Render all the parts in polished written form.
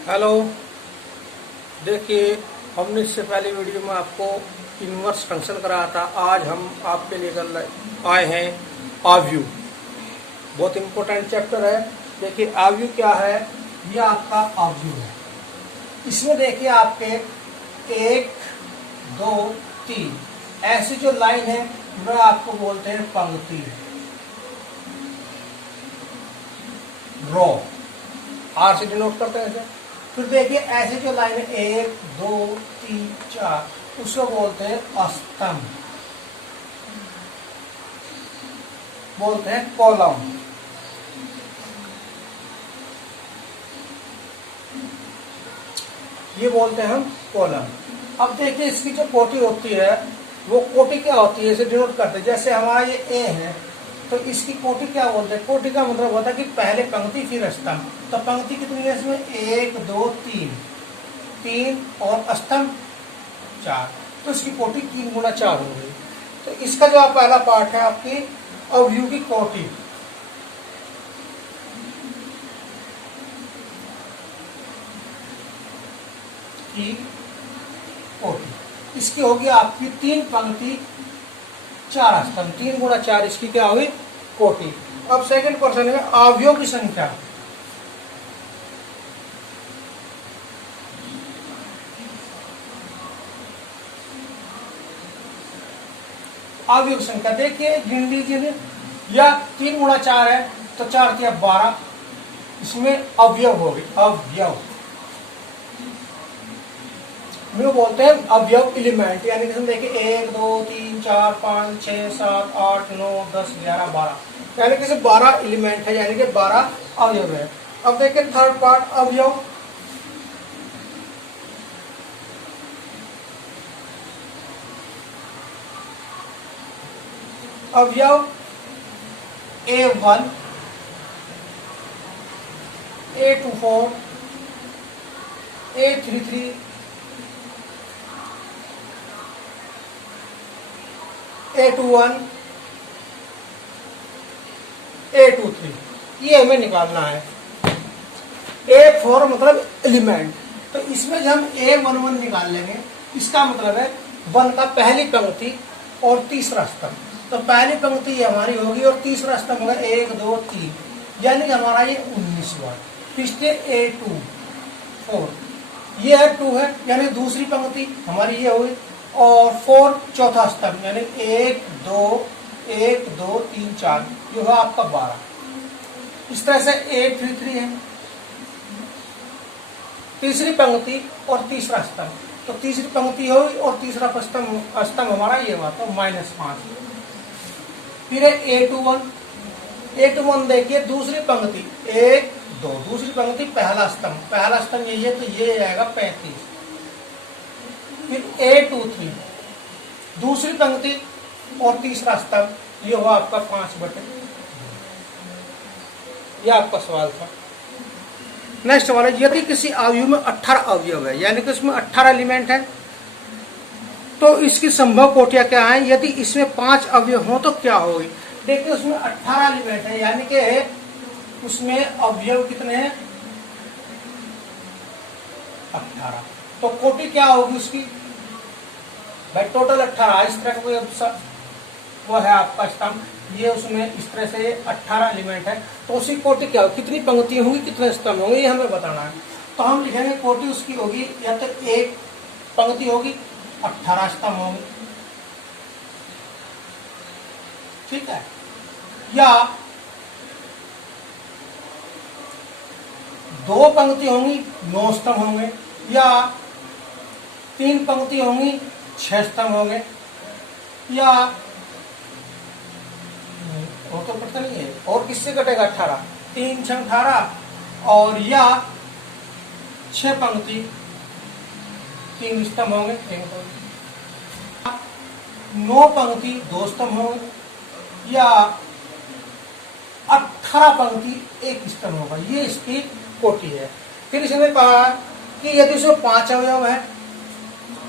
Hello. देखिए, हमने इससे पहले वीडियो में आपको इनवर्स फंक्शन कराया था। आज हम आपके लिए आए हैं आव्यू। बहुत इंपॉर्टेंट चैप्टर है। देखिए आव्यू क्या है। यह आपका आव्यू है। इसमें देखिए आपके 1 2 3 ऐसी जो लाइन है वह आपको बोलते हैं पंक्ति, रो। आर से डिनोट करते हैं इसे। फिर देखिए ऐसे जो लाइन है 1 2 3 4 उसको बोलते हैं स्तंभ, बोलते हैं कॉलम। ये बोलते हैं हम कॉलम। अब देखिए इसकी जो कोटि होती है वो कोटि क्या होती है, इसे डिनोट करते हैं। जैसे हमारा ये ए है तो इसकी कोटि क्या बोलते हैं। कोटि का मतलब होता है कि पहले पंक्ति फिर स्तंभ। तो पंक्ति कितनी है इसमें 1 2 3 और स्तंभ 4, तो इसकी कोटि 3 गुना 4 हो गई। तो इसका जो पहला पार्ट है आपकी अवयव की कोटि। की कोटि इसकी होगी आपकी 3 पंक्ति 4 स्तंभ। 3 गुना 4 इसकी क्या हुई कोटि। अब सेकंड क्वेश्चन है अवयव की संख्या। अवयव की संख्या देखिए गिन लीजिए। या 3 गुना 4 है तो 4 किया 12, इसमें अवयव हो गई। अवयव में बोलते हैं अवयव एलिमेंट। यानी कि हम देखिए 1 2 3 4 5 6 7 8 9 10 11 12, यानी कि 12 एलिमेंट है, यानी कि 12 अवयव है। अब देखिए थर्ड पार्ट अवयव। अवयव A1 A24 A33 A21 A23, ये हमें निकालना है। A4 मतलब एलिमेंट। तो इसमें जब हम A11 निकाल लेंगे, इसका मतलब है 1 का पहली पंक्ति और तीसरा स्तंभ। तो पहली पंक्ति ये हमारी होगी और तीसरा स्तंभ होगा 1 2 3, यानी कि हमारा ये 19वां। पिछले A24 ये है 2 है, यानी दूसरी पंक्ति हमारी ये होगी। और 4 चौथा स्तंभ, यानी 1 2 1 2 3 4, ये हुआ आपका 12। इस तरह से 833 है तीसरी पंक्ति और तीसरा स्तंभ। तो तीसरी पंक्ति होगी और तीसरा स्तंभ हमारा ये हुआ, तो -5। फिर है A21 देखिए दूसरी पंक्ति 1 2, दूसरी पंक्ति पहला स्तंभ यही है, तो ये आएगा 35। फिर A23 दूसरी पंक्ति और तीसरा स्तंभ, ये हुआ आपका 5/। यह आपका सवाल था। नेक्स्ट सवाल है यदि किसी अवयव में 18 अवयव है, यानी कि उसमें 18 एलिमेंट है, तो इसकी संभव कोटियां क्या है। यदि इसमें 5 अवयव हो तो क्या होगी। देखिए उसमें 18 एलिमेंट है, यानी कि उसमें अवयव कितने हैं 18। तो कोटि क्या होगी उसकी भाई, टोटल 18। इस तरह का कोई वो है आपका स्तंभ, ये उसमें इस तरह से 18 एलिमेंट है, तो उसकी कोटि क्या होगी, कितनी पंक्ति होंगी कितने स्तंभ होंगे, ये हमें बताना है। तो हम लिखेंगे कोटि उसकी होगी या तो 1 पंक्ति होगी 18 स्तंभ होंगे, ठीक है, या 2 पंक्ति होंगी 9 स्तंभ होंगे, या 3 पंक्ति होंगी 6 स्तंभ होंगे, या वो तो पता नहीं है। और किससे कटेगा 18, 3 6 18, और या 6 पंक्ति 3 स्तंभ होंगे 9 पंक्ति 2 स्तंभ होंगे, या 18 पंक्ति 1 स्तंभ होगा। ये इसकी कोटि है। फिर इसने कहा कि यदि इसमें 5 अवयव है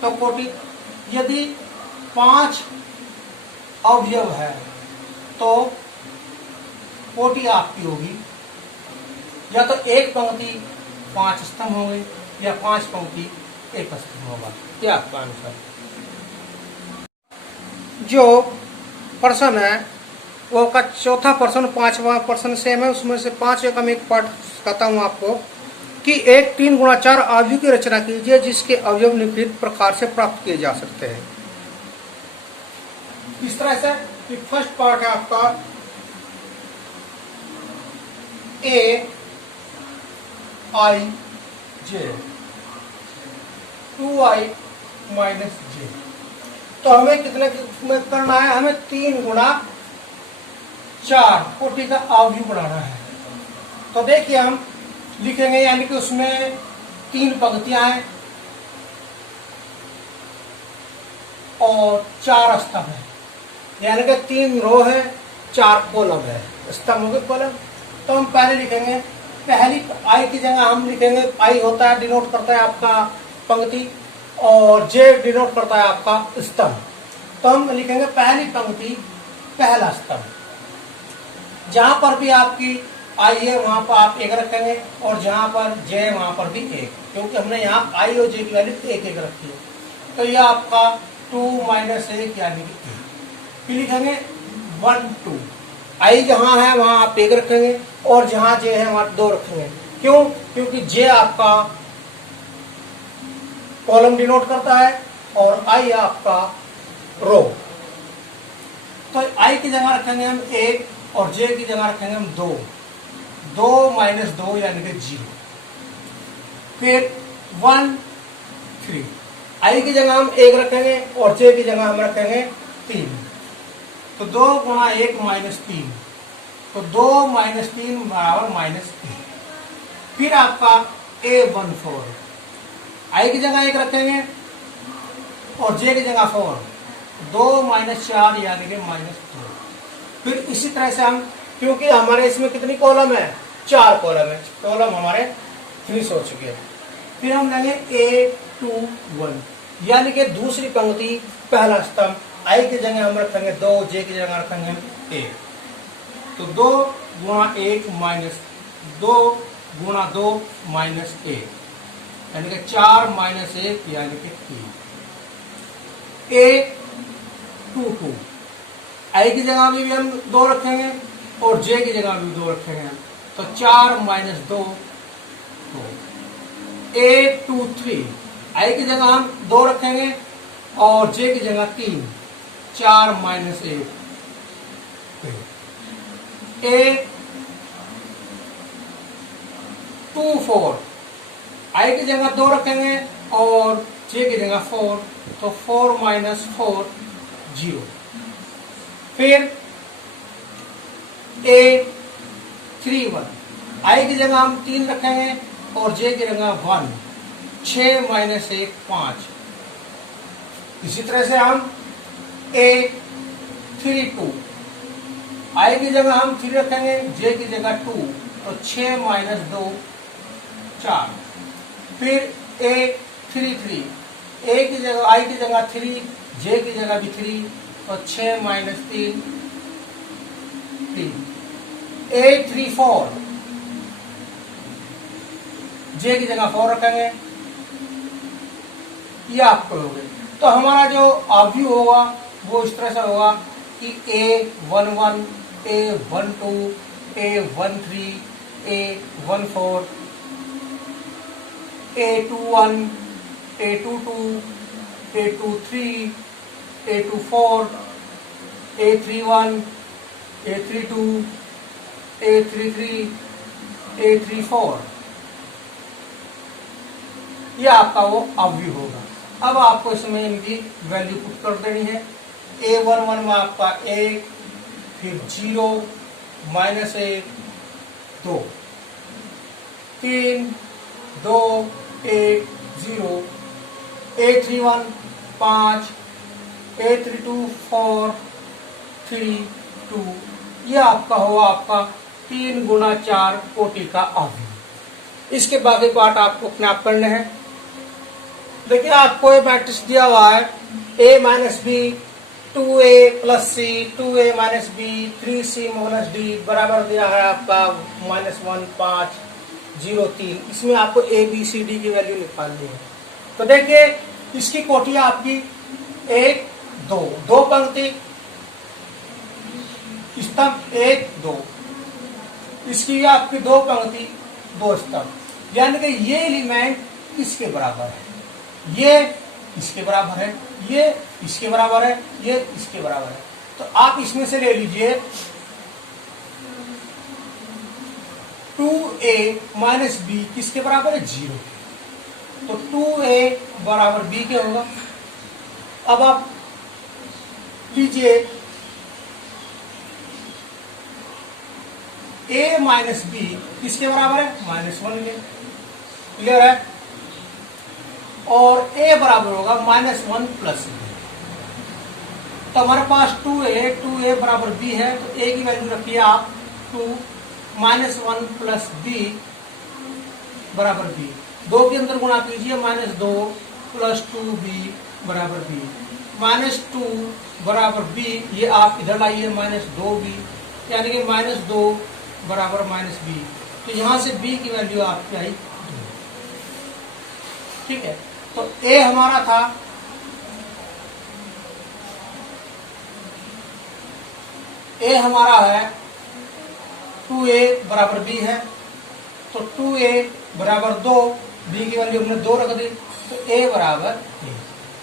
तो कोटि, यदि 5 अवयव है तो कोटि आपकी होगी या तो 1 पंक्ति 5 स्तंभ होंगे या 5 पंक्ति एक स्तंभ होगा। क्या आपका आंसर? जो प्रश्न है वो का चौथा प्रश्न 5वां प्रश्न सेम है, उसमें से 5 का मैं एक पार्ट कहता हूँ आपको कि एक 3x4 अवयव की रचना कीजिए जिसके अवयव निम्नलिखित प्रकार से प्राप्त किए जा सकते हैं। इस तरह से कि फर्स्ट पार्ट है आपका A I J 2I minus J। तो हमें कितने में करना है? हमें 3x4 कोटि का अवयव बनाना है। तो देखिए हम लिखेंगे, यानी कि उसमें 3 पंक्तियां हैं और 4 स्तंभ है, यानी कि 3 रो है, 4 कॉलम है, स्तंभ हो गए कॉलम। तो हम पहले लिखेंगे, पहली आई की जगह हम लिखेंगे, आई होता है डिनोट करता है आपका पंक्ति और जे डिनोट करता है आपका स्तंभ। तो हम लिखेंगे पहली पंक्ति पहला स्तंभ। जहां पर भी आपकी आई है वहां पर आप 1 रखेंगे और जहां पर जे है वहां पर भी 1, क्योंकि हमने यहाँ आई और जे की वैल्यू 1 रखी है। तो यह आपका 2 माइनस 1 यानी कि 1। फिर लिखेंगे 1 2। आई जहां है वहां आप 1 रखेंगे और जहां जे है वहां 2 रखेंगे। क्यों? क्योंकि जे आपका कॉलम डिनोट करता है और आई आपका रो। तो आई की जगह रखेंगे हम 1 और जे की जगह रखेंगे हम 2। 2 माइनस 2 यानी कि 0। फिर 1 3। आई की जगह हम 1 रखेंगे और जे की जगह हम रखेंगे 3। तो 2 गुणा 1 माइनस 3, तो 2 माइनस 3 बराबर माइनस 3। फिर आपका A14, आई की जगह 1 रखेंगे और जे की जगह 4, 2 माइनस 4 यानी कि माइनस 2। फिर इसी तरह से हम, क्योंकि हमारे इसमें कितनी कॉलम है? 4 कॉलम है, कॉलम हमारे फिनिश हो चुके हैं। फिर हम लेंगे A21, यानी कि दूसरी पंक्ति पहला स्तंभ। आई की जगह हम रखेंगे 2, जे की जगह रखेंगे 1। तो 2 गुणा 1 माइनस 2 गुणा 2 माइनस 1, यानी कि 4 माइनस 1 यानी कि 3। A22, आई की जगह भी हम 2 रखेंगे और जे की जगह भी 2 रखेंगे हम, तो 4 माइनस 2 2। A23, आई की जगह हम 2 रखेंगे और जे की जगह 3, 4 माइनस 1। A24, आई की जगह 2 रखेंगे और जे की जगह 4, तो 4 माइनस 4 0। फिर A31, आई की जगह हम 3 रखेंगे और जे की जगह 1, 6 माइनस 1 5। इसी तरह से हम A32, आई की जगह हम 3 रखेंगे, जे की जगह 2, तो 6 माइनस 2 4। फिर A33, ए की जगह आई की जगह 3, जे की जगह भी 3, तो 6 माइनस 3 3। A34, जे की जगह 4 रखेंगे, ये आपको हो गए। तो हमारा जो अवयव होगा वो इस तरह से होगा कि A11, A12, A13, A14, A21, A22, A23, A24, A31, A32, A33, A34, ये आपका वो अवयव होगा। अब आपको इसमें इनकी वैल्यू पुट कर देनी है। A11 में आपका 1, फिर 0 माइनस 1 2, 3 2 1 0, A31 5, A32 4 3 2, ये आपका होगा आपका 3 गुणा 4 कोटि का अवयव। इसके बाकी पार्ट आपको अपने आप करने हैं। देखिए आपको ये मैट्रिक्स दिया हुआ है A minus B, 2A plus C, 2A minus B, 3C minus D बराबर दिया है आपका -1 5 0 3, इसमें आपको ए बी सी डी की वैल्यू निकालनी है। तो देखिए इसकी कोटियां आपकी 1 2, 2 पंक्ति, स्तंभ 1 2, इसकी आपकी 2 पंक्ति 2 स्तंभ, यानी कि ये एलिमेंट इसके बराबर है, ये इसके बराबर है, ये इसके बराबर है, ये इसके बराबर है। तो आप इसमें से ले लीजिए 2a माइनस बी किसके बराबर है 0, तो 2a बराबर b के होगा। अब आप लीजिए a माइनस बी किसके बराबर है -1 के, क्लियर है। और a बराबर होगा -1 प्लस b, तो हमारे पास 2a बराबर b है, तो a की वैल्यू रखिए आप 2 -1 प्लस b बराबर b, 2 के अंदर गुणा कीजिए -2 प्लस 2b बराबर b, -2 बराबर b, ये आप इधर लाइए -2b, यानी कि -2 बराबर -b, तो यहां से b की वैल्यू आपकी आई 2, ठीक है। तो a हमारा था a हमारा है 2a बराबर b है, तो 2a बराबर 2, b की वैल्यू हमने 2 रख दी, तो a बराबर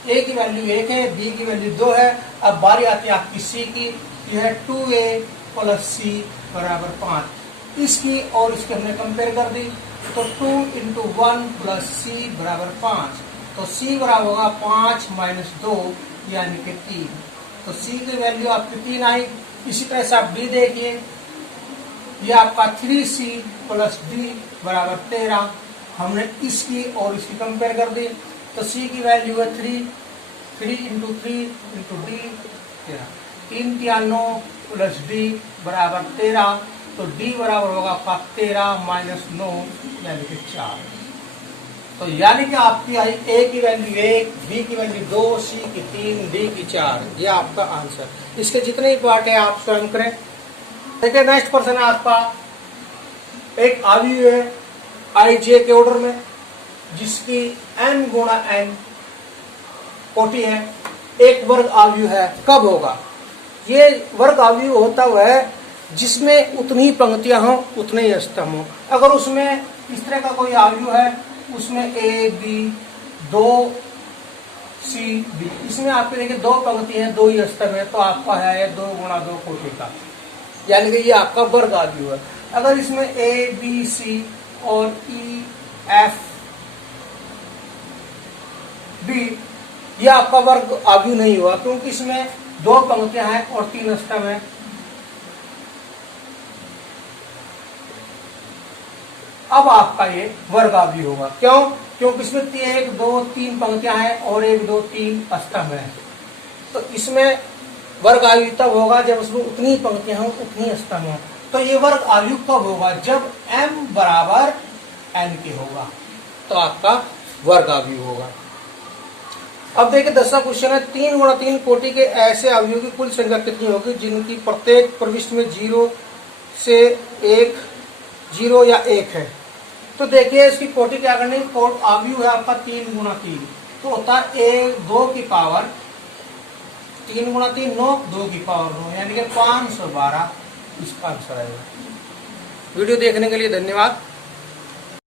a की वैल्यू 1 है, b की वैल्यू 2 है। अब बारी आती है आपकी c की, यह है 2a प्लस c बराबर 5, इसकी और इसके हमने कंपेयर कर दी, तो 2 × 1 प्लस c बराबर 5, तो c बराबर होगा 5 - 2 यानी कि 3, तो c की वैल्यू आपकी 3 आई। इसी तरह से आप b देखिए, ये आपका 3c प्लस d बराबर 13, हमने इसकी और इसकी कंपेयर कर दी, तो c की वैल्यू है 3 × 3 × d 13, 3 × 9 प्लस d बराबर 13, तो d बराबर होगा आपका 13 - 9 यानी कि 4। तो यानी कि आपकी आई a की वैल्यू 1, b की वैल्यू 2, c की 3, d की 4, ये आपका आंसर। इसके जितने ही पार्ट है आप स्वयं करें। देखिए नेक्स्ट क्वेश्चन है आपका, एक आव्यूह है i j के ऑर्डर में, जिसकी n गुणा n कोटि है, एक वर्ग आव्यूह है, कब होगा? ये वर्ग आव्यूह होता हुआ है जिसमें उतनी पंक्तियां हो उतने ही स्तंभ हो। अगर उसमें इस तरह का कोई आव्यूह है, उसमें a b 2 c b, इसमें आपके देखिए 2 पंक्ति है 2 ही स्तंभ है, तो आपका है 2 × 2 कोटि का, यानी कि ये आपका वर्ग आव्यूह है। अगर इसमें a b c और e f b, ये आपका वर्ग आव्यूह नहीं हुआ, क्योंकि इसमें 2 पंक्तियां हैं और 3 स्तंभ है। अब आपका ये वर्ग आव्यूह होगा, क्यों? क्योंकि इसमें 1 2 3 पंक्तियां हैं और 1 2 3 स्तंभ है, तो इसमें वर्ग आव्यूह तब होगा जब उसमें उतनी पंक्तियां हों उतनी स्तंभ हो। तो ये वर्ग आव्यूह कब होगा? जब m बराबर n के होगा, तो आपका वर्ग आव्यूह होगा। अब देखिए 10वां क्वेश्चन है, 3 × 3 कोटि के ऐसे अवयवों की कुल संख्या कितनी होगी जिनकी प्रत्येक प्रविष्टि में 0 से 1 0 या 1 है। तो देखिए इसकी कोटि क्या करनी है, अवयव है आपका 3 × 3, तो होता है 2 की पावर 3 × 3 9, 2 की पावर 9, यानी कि 512 इसका आंसर आएगा। वीडियो देखने के लिए धन्यवाद।